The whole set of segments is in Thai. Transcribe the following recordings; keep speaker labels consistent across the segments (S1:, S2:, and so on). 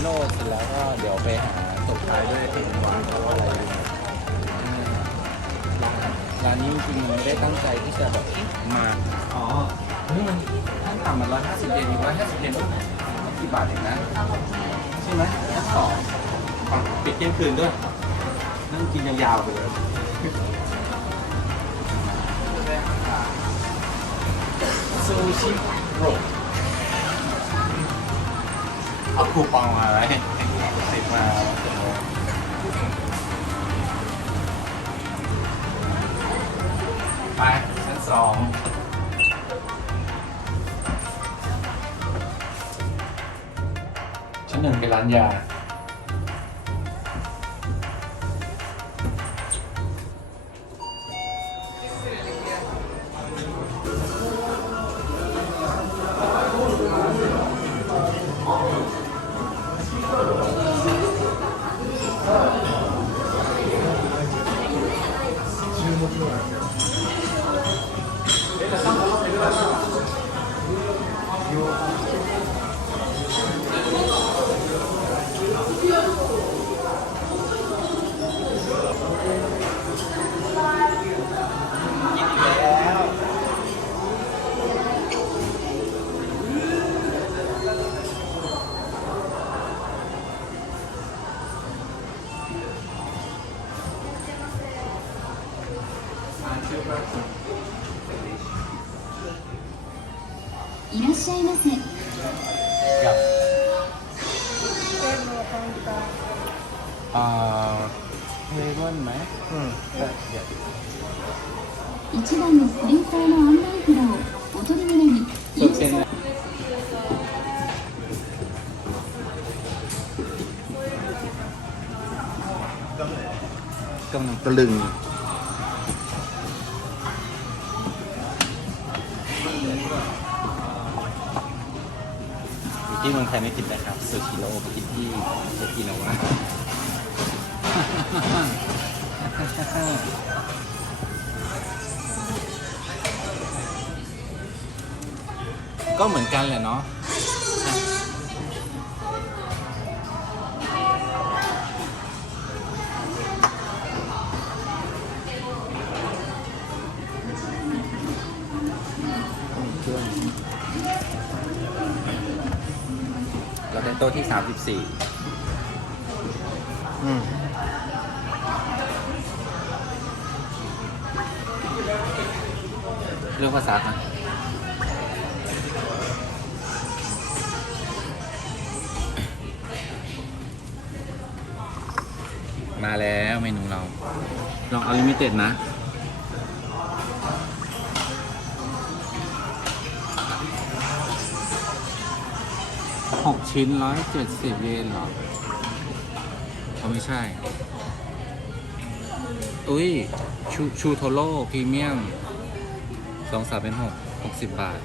S1: กินซูชิโร่เสร็จแล้วก็เดี๋ยวไปหาตบท้ายด้วยเป็นวางโต๊ะอะไรอย่างเงี้ยอืมร้านนี้จริงๆไม่ได้ตั้งใจที่จะแบบมาอ๋อนี่มันขั้นต่ำมันร้อยห้าสิบเยนอีกร้อยห้าสิบเยนต้องกี่บาทเองนะใช่ไหมแค่สองฟังปิดเที่ยงคืนด้วยนั่งกินยาวๆไปเลยซูชิโร เอาคูปองมาไว้ติดมาไปชั้นสองชั้นหนึ่งเป็นร้านยา
S2: いらっしゃいませ
S1: กับอ่าเทเบิลไหมอืมเดี๋ยว
S2: 1番のプリンターの案内札をお取りになり
S1: สุดเป็นกำลังตะลึง ไทยไม่ผิดนะครับซูชิโร่ไปกิดที่โอกินาวะก็เหมือนกันแหละเนาะ เราได้โต๊ะที่34อืมเรื่องภาษาครับมาแล้วเมนูเรา ลองเอาลิมิเต็ดนะ ชิ้นร้อยเจ็ดสิบเยนเหรอเขาไม่ใช่ อุ้ย ชูชูโทโร่พรีเมียมสองสามเป็นหกหกสิบบาท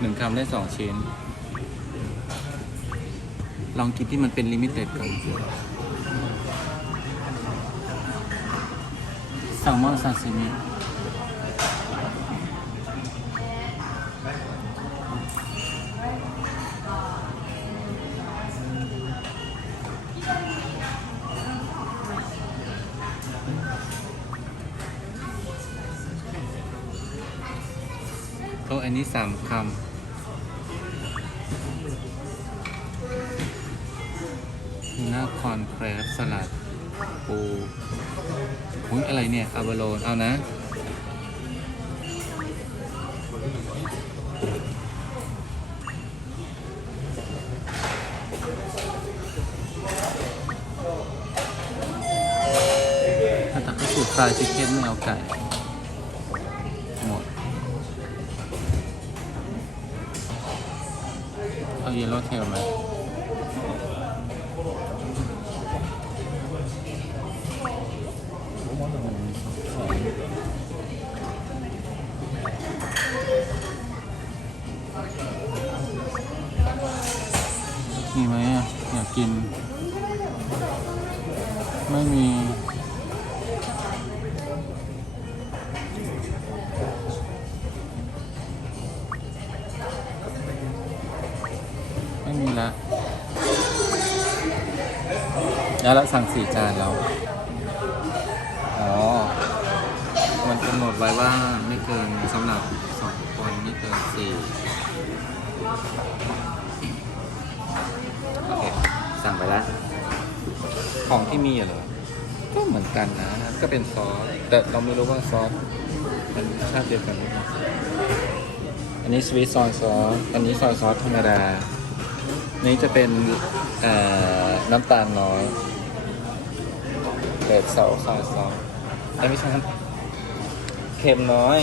S1: หนึ่งคำได้สองชิ้น ลองกินที่มันเป็นลิมิเต็ดก่อนแซลมอนซาซิมิ อันนี้สามคำทูน่าคอนแครบสลัด ปูอุ้ยอะไรเนี่ยอาบาโลน เอานะ ถ้าตักก็สูตรฟรายชิคเก้นไม่เอาไก่ เอาเยลโล่เทลไหมมีไหมอะ อยากกิน แล้วเราสั่งสี่จานแล้ว อ๋อ มันกำหนดไว้ว่าไม่เกินสำหรับสองคนไม่เกินสี่โอเค สั่งไปแล้ว ของที่มีเหรอ ก็เหมือนกันนะ ก็เป็นซอส แต่เราไม่รู้ว่าซอสมันชาติเดียวกันหรือเปล่าอันนี้สวีทซอยซอส อันนี้ซอยซอสธรรมดา นี่จะเป็นน้ำตาลน้อย เกิดเสาซอยซอสไอ้ยไม่ใช่เค็มน้อย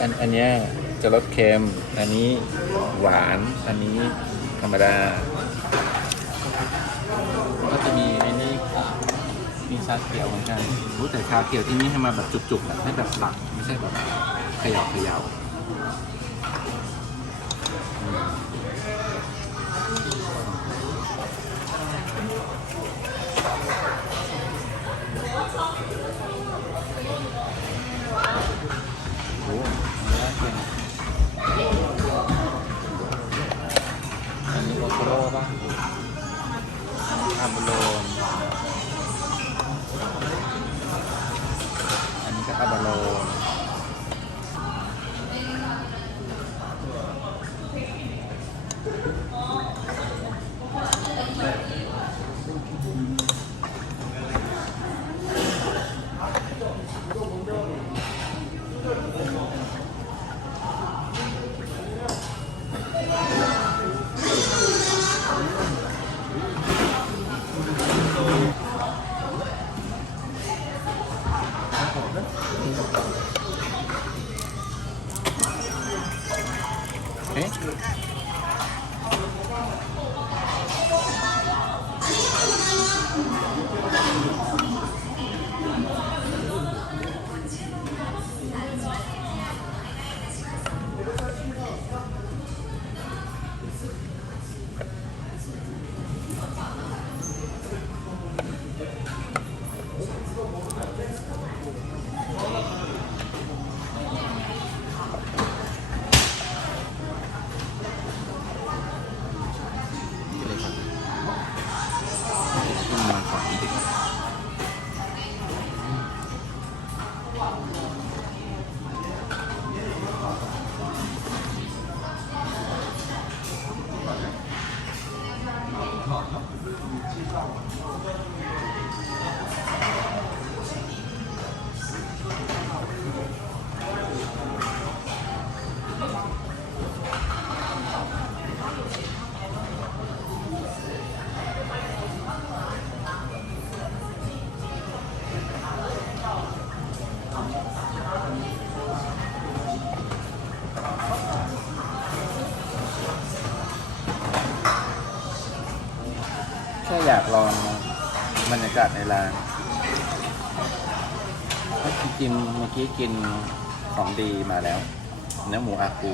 S1: อันอันเนี้ยจะลดเค็ม อันนี้หวาน อันนี้ธรรมดา ก็จะมีไอ้นี่มีชาเขียวเหมือนกันรู้แต่ชาเขียวที่นี่ให้มาแบบจุกๆแบบให้แบบหลัก ไม่ใช่แบบเขย่าเขย่า เากาศในร้านจริงๆเมื่อกี้กินของดีมาแล้ว เนื้อหมูอากู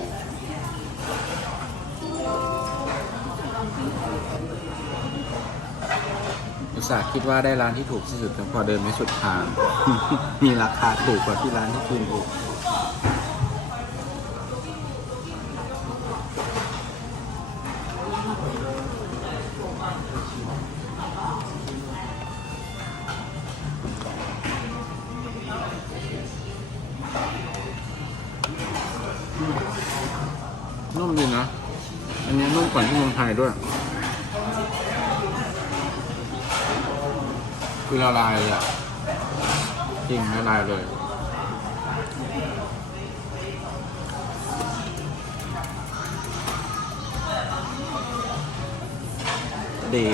S1: อุตส่าห์คิดว่าได้ร้านที่ถูกที่สุดแต่พอเดินไม่สุดทาง มีราคาถูกกว่าที่ร้านที่คุณอีก อันนี้นุ่มกว่าที่เมืองไทยด้วย คือละลายเลยอะจริงละลายเลยดี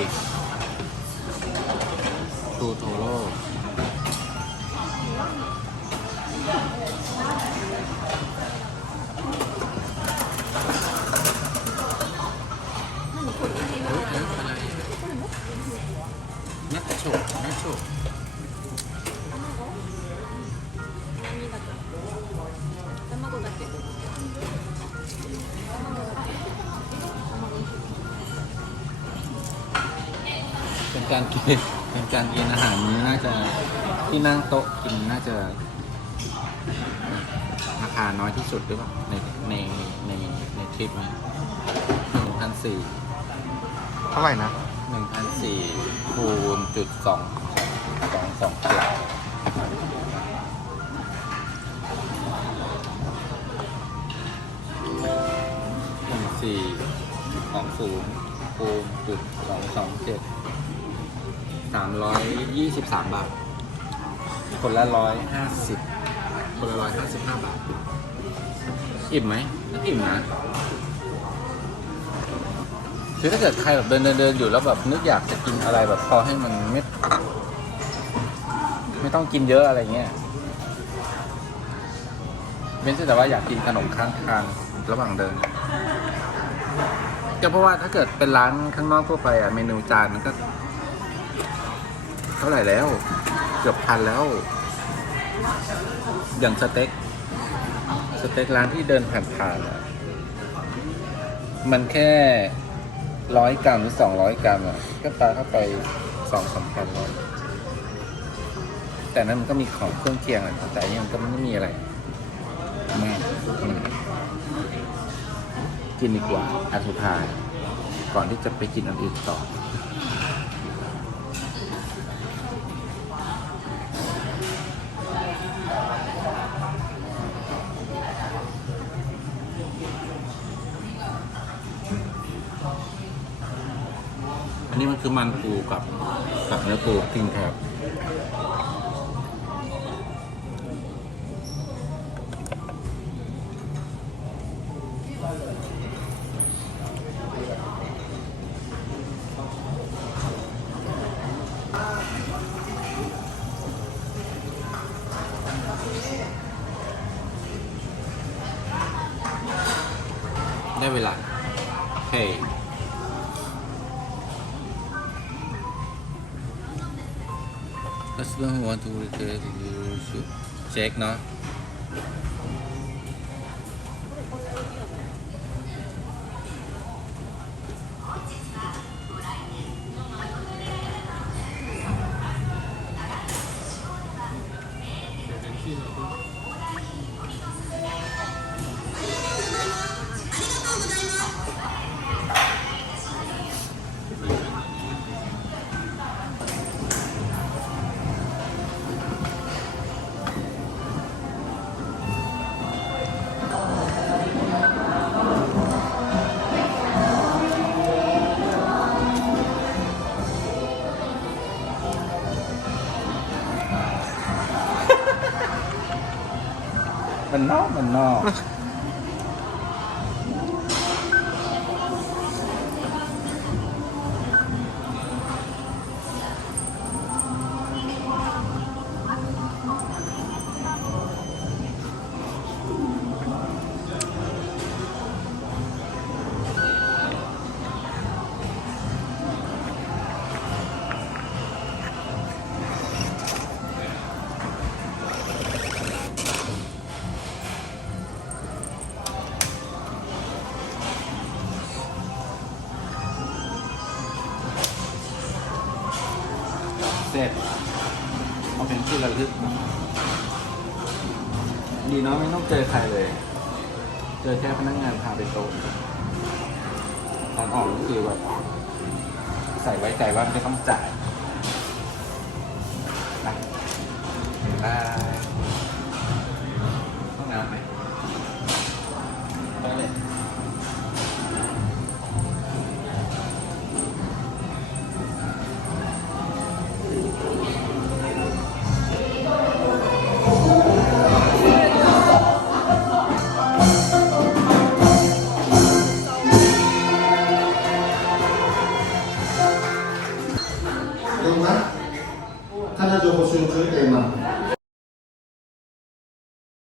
S1: ทูโทโร่ นักโชกนักโชกเป็นการกินเป็นการกินอาหารนี้น่าจะที่นั่งโต๊ะกินน่าจะราคาน้อยที่สุดหรือเปล่าในในในในทริปนี้หนึ่งพันสี่
S3: เท่าไหร่นะ
S1: หนึ่งพันสี่คูณจุดสองสองสองเจ็ดหนึ่งสี่สองศูนย์คูณจุดสองสองเจ็ดสามร้อยยี่สิบสามบาท คนละร้อยห้าสิบคนละร้อยห้าสิบห้าบาท อิ่มไหมอิ่มนะ คือถ้าเกิดใครแบบเดินเดินเดินอยู่แล้วแบบนึกอยากจะกินอะไรแบบพอให้มันไม่ไม่ต้องกินเยอะอะไรเงี้ยเว้นแต่ว่าอยากกินขนมข้างทางระหว่างเดินก็เพราะว่าถ้าเกิดเป็นร้านข้างนอกทั่วไปอะเมนูจานมันก็ เท่าไหร่แล้ว เกือบพันแล้ว อย่างสเต็กสเต็กร้านที่เดินผ่านๆมันแค่ ร้อยกรัมหรือสองร้อยกรัมอะก็ปาเข้าไปสองสามพันร้อยแต่นั้นมันก็มีของเครื่องเคียงอะแต่อันนี่มันก็ไม่มีอะไรมากกินดีกว่าอันสุดท้ายก่อนที่จะไปกินอันอื่นต่อ มันคือมันปูกับกับเนื้อปูจริงครับ Customer who want to return you should check เนาะ เสร็จเอาเป็นที่ระลึกดีเนาะไม่ต้องเจอใครเลย เจอแค่พนักงานพาไปโต๊ะตอนออกก็คือแบบใส่ไว้ใจว่าไม่ต้องจ่าย